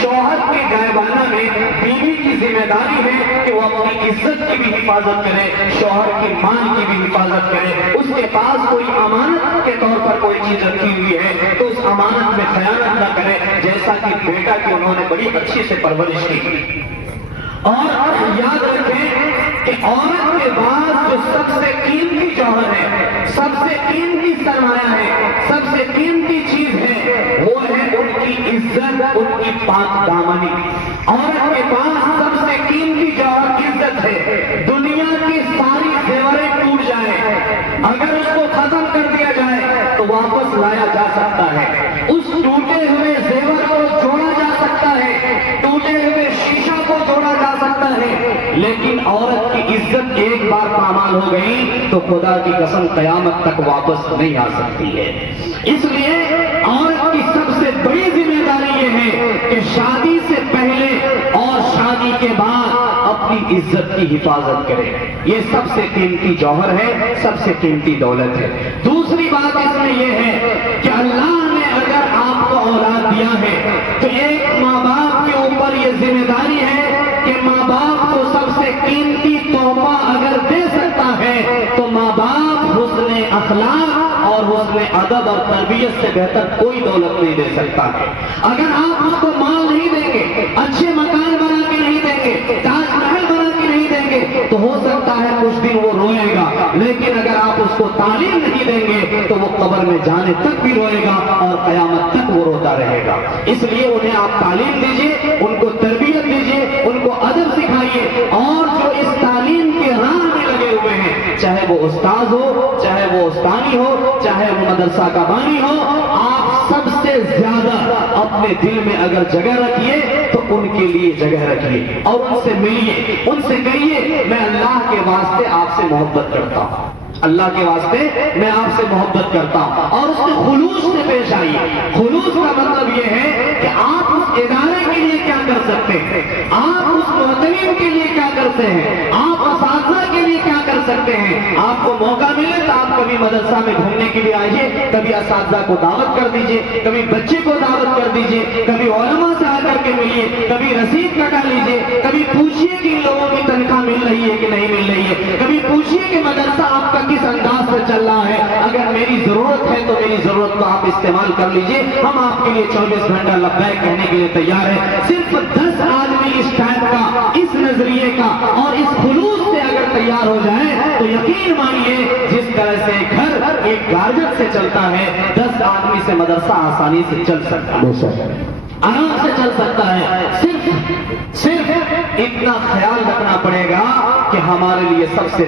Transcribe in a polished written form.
شوہر کے غائبانہ میں بیوی کی ذمہ داری ہے کہ وہ اپنی عزت کی بھی حفاظت کرے، شوہر کی مال کی بھی حفاظت کرے۔ اس کے پاس کوئی امانت کے طور پر کوئی چیز رکھی ہوئی ہے تو اس امانت میں خیانت نہ کرے، جیسا کہ بیٹا کی انہوں نے بڑی اچھی سے پرورش کی۔ اور یاد رکھیں کہ عورت کے بعد جو سب سے قیمتی جوہر ہے، سب سے قیمتی سرمایہ ہے، سب سے قیمتی چیز ہے، وہ ہے ان کی عزت، ان کی پاک دامنی۔ عورت کے پاس سب سے قیمتی جوہر عزت ہے۔ دنیا کی ساری زیوریں ٹوٹ جائیں، اگر اس کو ختم کر دیا جائے تو واپس لایا جا سکتا ہے، اس ٹوٹے ہوئے زیور کو جوڑا جا سکتا ہے، ٹوٹے ہوئے شیشہ کو جوڑا جا سکتا ہے، لیکن عورت کی عزت ایک بار پامال ہو گئی تو خدا کی قسم قیامت تک واپس نہیں آ سکتی ہے۔ اس لیے عورت کی سب سے بڑی ذمہ داری یہ ہے کہ شادی سے پہلے اور شادی کے بعد اپنی عزت کی حفاظت کرے۔ یہ سب سے قیمتی جوہر ہے، سب سے قیمتی دولت ہے۔ دوسری بات اس میں یہ ہے کہ اللہ نے اگر آپ کو اولاد دیا ہے تو ایک ماں باپ کے اوپر یہ ذمہ داری ہے کہ ماں باپ کو سب سے قیمتی تحفہ اگر دے سکتا ہے تو ماں باپ حسن اخلاق اور حسن ادب اور تربیت سے بہتر کوئی دولت نہیں دے سکتا ہے۔ اگر آپ اس کو مال نہیں دیں گے، اچھے مکان بنا کے نہیں دیں گے، تاج محل بنا کے نہیں دیں گے تو ہو سکتا ہے کچھ دن وہ روئے گا، لیکن اگر آپ اس کو تعلیم نہیں دیں گے تو وہ قبر میں جانے تک بھی روئے گا اور قیامت تک وہ روتا رہے گا۔ اس لیے انہیں آپ تعلیم دیجئے، ان کو تربیت دیجئے، ان کو ادب سکھائیے، اور جو اس تعلیم کے راہ میں لگے ہوئے ہیں، چاہے وہ استاذ ہو، چاہے وہ استانی ہو، چاہے وہ مدرسہ کا بانی ہو، آپ سب سے زیادہ اپنے دل میں اگر جگہ رکھیے تو ان کے لیے جگہ رکھیے اور ان سے ملیے، ان سے کہیے میں اللہ کے واسطے آپ سے محبت کرتا ہوں، اللہ کے واسطے میں آپ سے محبت کرتا ہوں، اور اس سے خلوص سے پیش آئیے۔ خلوص کا مطلب یہ ہے کہ آپ اس ادارے کے لیے کیا کر سکتے ہیں، آپ اس محتمین کے لیے کیا کرتے ہیں، آپ اساتذہ کے لیے کیا کر سکتے ہیں۔ آپ کو موقع ملے تو آپ کبھی مدرسہ میں گھومنے کے لیے آئیے، کبھی اساتذہ کو دعوت کر دیجئے، کبھی بچے کو دعوت کر دیجئے، کبھی علماء سے آ کر کے ملیے، کبھی رسید کٹا لیجئے، کبھی پوچھئے کہ ان لوگوں کی تنخواہ مل رہی ہے کہ نہیں مل رہی ہے، کبھی پوچھئے کہ مدرسہ آپ کا کس انداز سے چل رہا ہے، اگر میری ضرورت ہے تو میری ضرورت کو آپ استعمال کر لیجئے، ہم آپ کے لیے 24 گھنٹہ لبیک کہنے کے لیے تیار ہیں۔ صرف 10 آدمی اس ٹائپ کا، اس نظریے کا اور اس خلوص سے اگر تیار ہو جائے تو یقین مانیے جس طرح سے گھر ایک گارجن سے چلتا ہے، 10 آدمی سے مدرسہ آسانی سے چل سکتا ہے، آرام سے چل سکتا ہے۔ صرف اتنا خیال رکھنا پڑے گا کہ ہمارے لیے سب سے